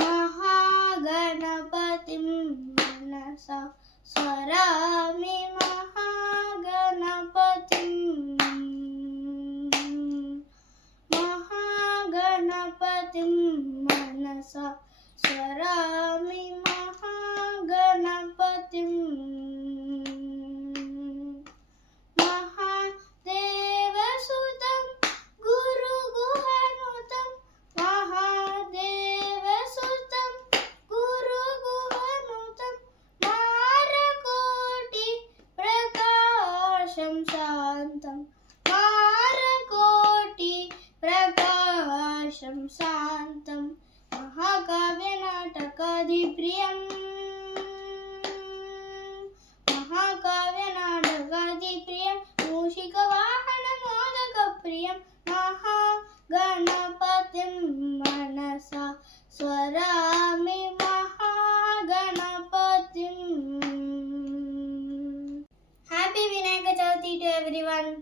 महागणपतिं मनसा स्मरामि महागणपतिं मनसा स्मरामि महागणपतिं महादेवसुतं गुरुगुहनुतं महादेवसुतं गुरुगुहनुतं मारकोटि प्रकाशं शान्तं मारकोटि प्रकाशं शान्तं महाकाव्यनाटकादिप्रियं महाकाव्यनाटकादिप्रियं मूषिकवाहनमोदकप्रियं महागणपतिं मनसा स्मरामि महागणपतिं. Happy Vinayaka Chavithi to everyone.